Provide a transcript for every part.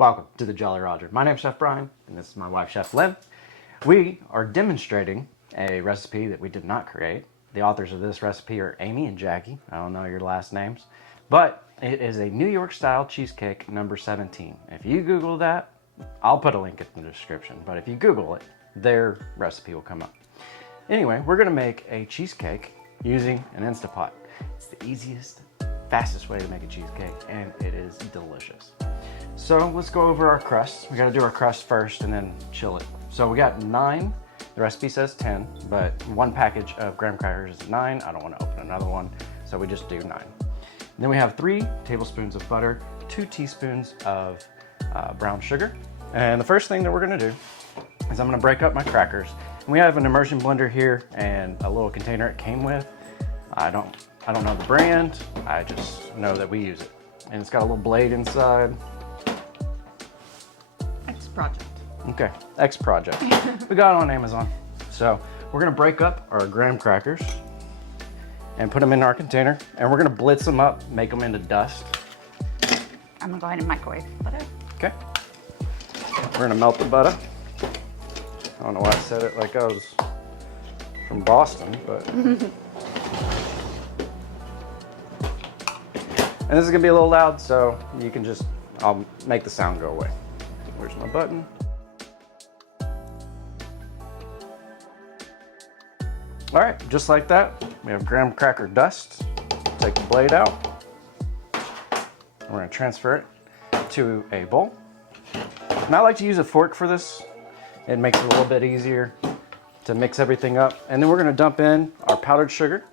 Welcome to the Jolly Roger. My name's Chef Brian, and this is my wife, Chef Lynn. We are demonstrating a recipe that we did not create. The authors of this recipe are Amy and Jacky. I don't know your last names, but it is a New York style cheesecake number 17. If you Google that, I'll put a link in the description, but if you Google it, their recipe will come up. Anyway, we're gonna make a cheesecake using an Instapot. It's the easiest, fastest way to make a cheesecake, and it is delicious. So let's go over our crust. We gotta do our crust first and then chill it. So we got 9, the recipe says 10, but one package of graham crackers is 9. I don't wanna open another one, so we just do 9. And then we have 3 tablespoons of butter, 2 teaspoons of brown sugar. And the first thing that we're gonna do is I'm gonna break up my crackers. And we have an immersion blender here and a little container it came with. I don't know the brand, I just know that we use it. And it's got a little blade inside. Project. Okay, X project. We got it on Amazon. So we're gonna break up our graham crackers and put them in our container, and we're gonna blitz them up, make them into dust. I'm gonna go ahead and microwave butter. Okay. We're gonna melt the butter. I don't know why I said it like I was from Boston, but. And this is gonna be a little loud, so you can just, I'll make the sound go away. Where's my button? All right, just like that, we have graham cracker dust. Take the blade out. We're gonna transfer it to a bowl. And I like to use a fork for this. It makes it a little bit easier to mix everything up. And then we're gonna dump in our powdered sugar,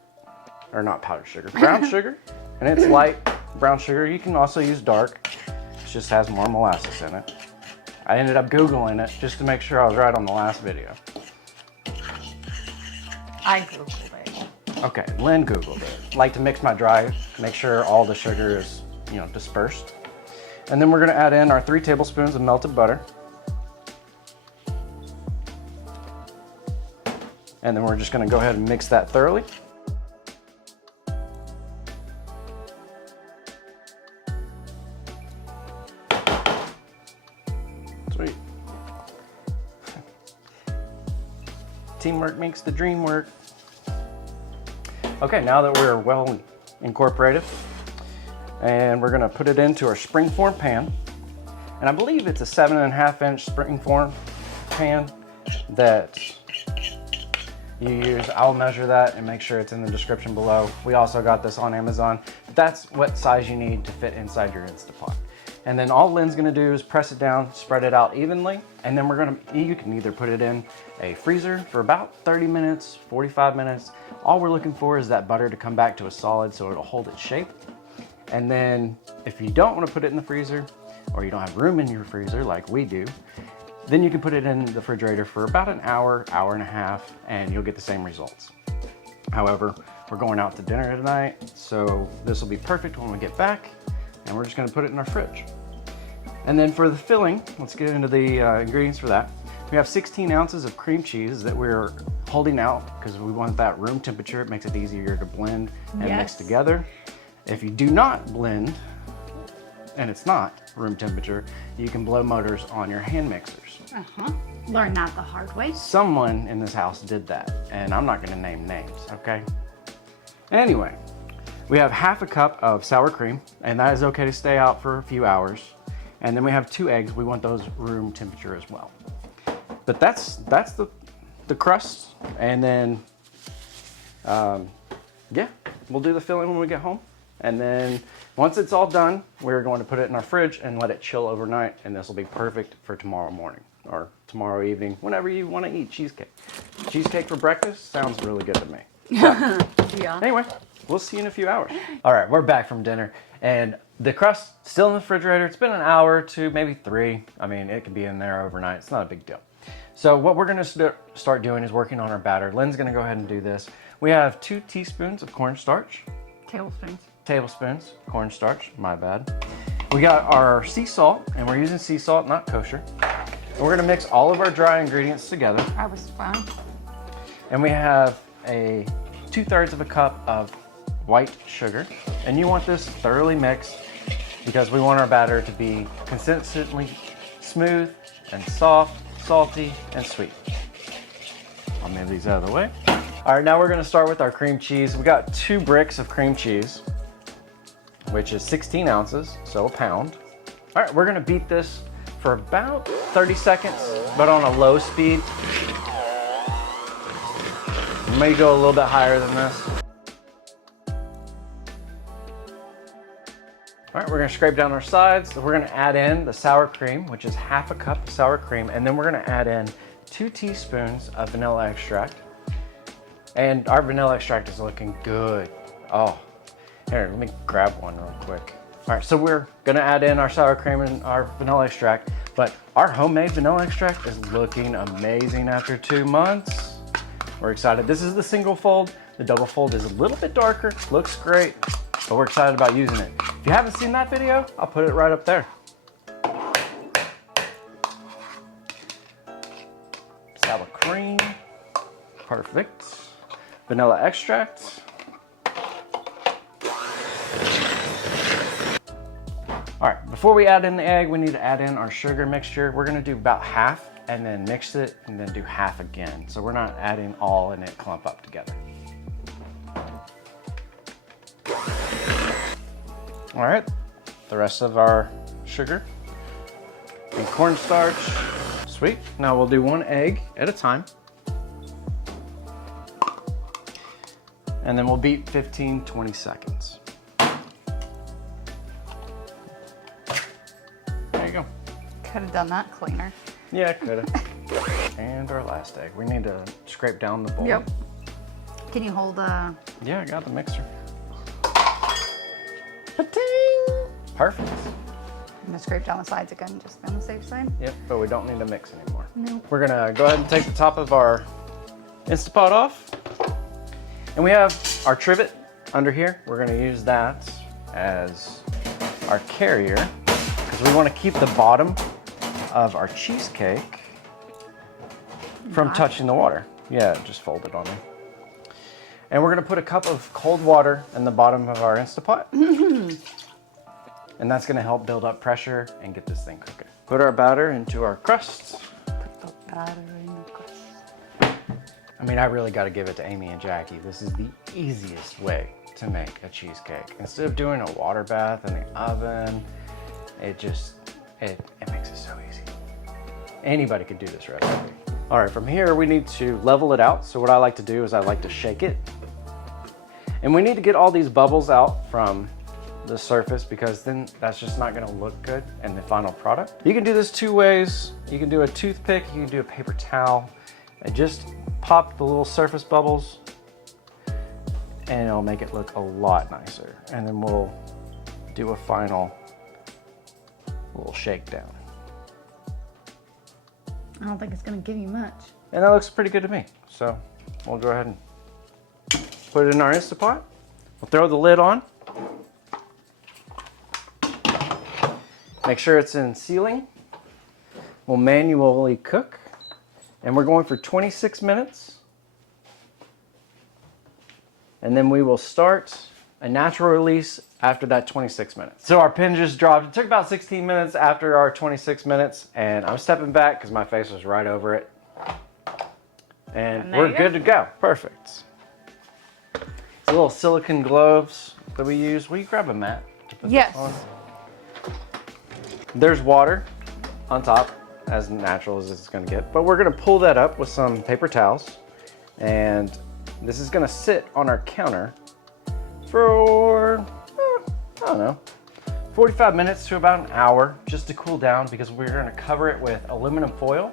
or not powdered sugar, brown sugar. And it's light brown sugar. You can also use dark. It just has more molasses in it. I ended up Googling it just to make sure I was right on the last video. I Googled it. Okay, Lynn Googled it. Like to mix my dry, make sure all the sugar is, dispersed. And then we're gonna add in our 3 tablespoons of melted butter. And then we're just gonna go ahead and mix that thoroughly. Sweet. Teamwork makes the dream work. Okay, now that we're well incorporated, and we're gonna put it into our springform pan. And I believe it's a 7.5-inch springform pan that you use. I'll measure that and make sure it's in the description below. We also got this on Amazon. That's what size you need to fit inside your Instapot. And then all Lynn's gonna do is press it down, spread it out evenly, and then you can either put it in a freezer for about 30 minutes, 45 minutes. All we're looking for is that butter to come back to a solid so it'll hold its shape. And then if you don't wanna put it in the freezer, or you don't have room in your freezer like we do, then you can put it in the refrigerator for about an hour, hour and a half, and you'll get the same results. However, we're going out to dinner tonight, so this will be perfect when we get back, and we're just gonna put it in our fridge. And then for the filling, let's get into the ingredients for that. We have 16 ounces of cream cheese that we're holding out because we want that room temperature. It makes it easier to blend and mix together. If you do not blend, and it's not room temperature, you can blow motors on your hand mixers. Learn that the hard way. Someone in this house did that, and I'm not gonna name names, okay? Anyway, we have 1/2 cup of sour cream, and that is okay to stay out for a few hours. And then we have 2 eggs. We want those room temperature as well. But that's the crust. And then, we'll do the filling when we get home. And then once it's all done, we're going to put it in our fridge and let it chill overnight. And this will be perfect for tomorrow morning or tomorrow evening, whenever you want to eat cheesecake. Cheesecake for breakfast sounds really good to me. So, Yeah. Anyway, we'll see you in a few hours. All right, we're back from dinner, and the crust still in the refrigerator. It's been an hour or 2, maybe 3. I mean, it could be in there overnight. It's not a big deal. So what we're gonna start doing is working on our batter. Lynn's gonna go ahead and do this. We have 2 teaspoons of cornstarch. Tablespoons, cornstarch, my bad. We got our sea salt, and we're using sea salt, not kosher. And we're gonna mix all of our dry ingredients together. I was fine. And we have a 2/3 of a cup of white sugar. And you want this thoroughly mixed. because we want our batter to be consistently smooth and soft, salty, and sweet. I'll move these out of the way. All right, now we're gonna start with our cream cheese. We got 2 bricks of cream cheese, which is 16 ounces, so a pound. All right, we're gonna beat this for about 30 seconds, but on a low speed. You may go a little bit higher than this. All right, we're gonna scrape down our sides. We're gonna add in the sour cream, which is half a cup of sour cream, and then we're gonna add in 2 teaspoons of vanilla extract. And our vanilla extract is looking good. Oh, here, let me grab one real quick. All right, so we're gonna add in our sour cream and our vanilla extract, but our homemade vanilla extract is looking amazing after 2 months. We're excited. This is the single fold. The double fold is a little bit darker, looks great, but we're excited about using it. If you haven't seen that video, I'll put it right up there. Sour cream, perfect. Vanilla extract. All right, before we add in the egg, we need to add in our sugar mixture. We're gonna do about half and then mix it and then do half again. So we're not adding all and it clump up together. All right, the rest of our sugar and cornstarch. Sweet, now we'll do 1 egg at a time. And then we'll beat 15-20 seconds. There you go. Could have done that cleaner. Yeah, coulda. And our last egg. We need to scrape down the bowl. Yep. Can you hold Yeah, I got the mixer. Pa-ting! Perfect. I'm gonna scrape down the sides again, just on the safe side. Yep, but we don't need to mix anymore. No. We're gonna go ahead and take the top of our Instapot off. And we have our trivet under here. We're gonna use that as our carrier because we wanna keep the bottom of our cheesecake from touching the water. Yeah, just fold it on me. And we're gonna put a cup of cold water in the bottom of our Instapot. And that's gonna help build up pressure and get this thing cooking. Put our batter into our crust. Put the batter in the crust. I mean, I really gotta give it to Amy and Jacky. This is the easiest way to make a cheesecake. Instead of doing a water bath in the oven, it makes it so easy. Anybody could do this recipe. All right, from here, we need to level it out. So what I like to do is I like to shake it. And we need to get all these bubbles out from the surface because then that's just not gonna look good in the final product. You can do this 2 ways. You can do a toothpick, you can do a paper towel, and just pop the little surface bubbles and it'll make it look a lot nicer. And then we'll do a final little shakedown. I don't think it's gonna give you much. And that looks pretty good to me. So we'll go ahead and put it in our Instapot. We'll throw the lid on. Make sure it's in sealing. We'll manually cook. And we're going for 26 minutes. And then we will start a natural release after that 26 minutes. So our pin just dropped. It took about 16 minutes after our 26 minutes. And I'm stepping back because my face was right over it. And we're good to go. Perfect. These little silicone gloves that we use. Will you grab a mat to put this on? There's water on top, as natural as it's gonna get. But we're gonna pull that up with some paper towels. And this is gonna sit on our counter for, I don't know, 45 minutes to about an hour just to cool down because we're gonna cover it with aluminum foil.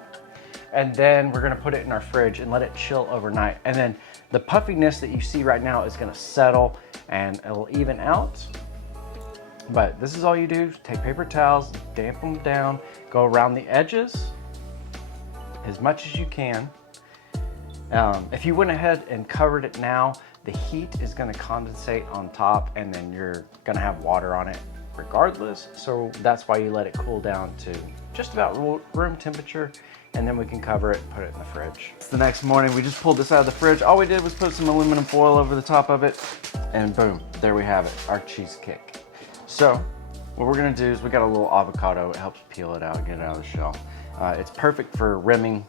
And then we're gonna put it in our fridge and let it chill overnight. And then the puffiness that you see right now is gonna settle and it'll even out. But this is all you do. Take paper towels, damp them down, go around the edges as much as you can. If you went ahead and covered it now, the heat is gonna condensate on top and then you're gonna have water on it regardless. So that's why you let it cool down to just about room temperature and then we can cover it and put it in the fridge. It's the next morning, we just pulled this out of the fridge. All we did was put some aluminum foil over the top of it and boom, there we have it, our cheesecake. So What we're gonna do is we got a little avocado. It helps peel it out, get it out of the shell. It's perfect for rimming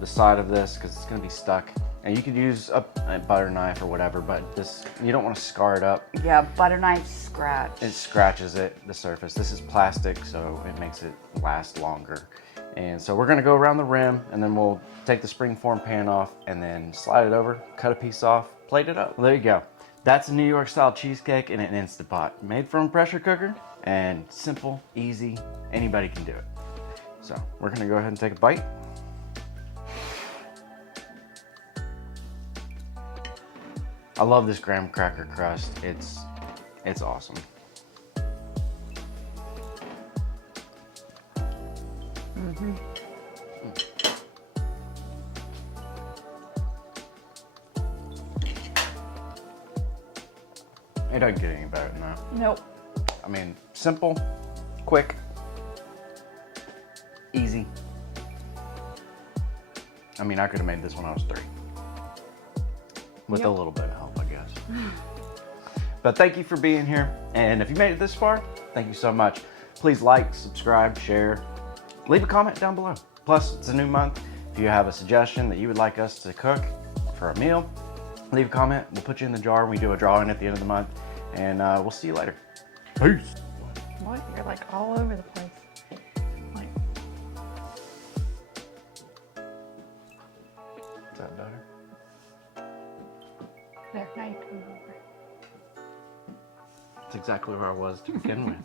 the side of this because it's gonna be stuck. And you could use a butter knife or whatever, but this, you don't want to scar it up. Yeah, butter knife scratch. It scratches the surface. This is plastic, so it makes it last longer. And so we're gonna go around the rim, and then we'll take the springform pan off and then slide it over, cut a piece off, plate it up. Well, there you go. That's a New York style cheesecake in an Instant Pot, made from a pressure cooker, and simple, easy, anybody can do it. So we're gonna go ahead and take a bite. I love this graham cracker crust. It's awesome. It doesn't get any better than that. Nope. I mean, simple, quick, easy. I mean, I could have made this when I was 3. With a little bit of help, I guess. But thank you for being here. And if you made it this far, thank you so much. Please like, subscribe, share, leave a comment down below. Plus, it's a new month. If you have a suggestion that you would like us to cook for a meal, leave a comment. We'll put you in the jar. We do a drawing at the end of the month. And we'll see you later. Peace. What? You're like all over the place. Like, Is that better? there, now you come over. That's exactly where I was to begin with.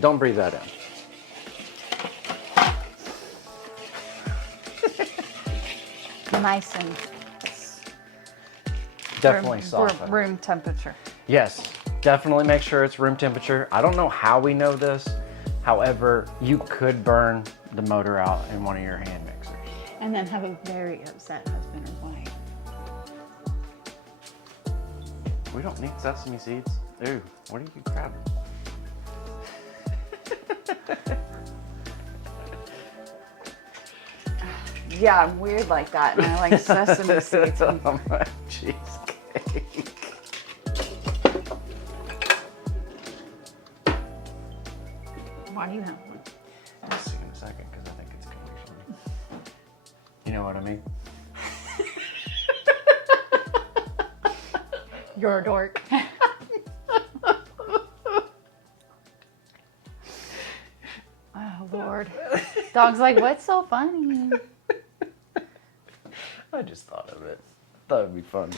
Don't breathe that in. Nice and it's Definitely soft. room temperature. Yes, definitely make sure it's room temperature. I don't know how we know this. However, you could burn the motor out in one of your hand mixers. And then have a very upset husband or wife. We don't need sesame seeds. Ew, what are you grabbing? Yeah, I'm weird like that, and I like sesame seeds. On my cheesecake. Why do you have one? I'll see in a second because I think it's gonna be funny. You know what I mean? You're a dork. Oh, Lord. Dog's like, what's so funny? I just thought of it. Thought it'd be fun.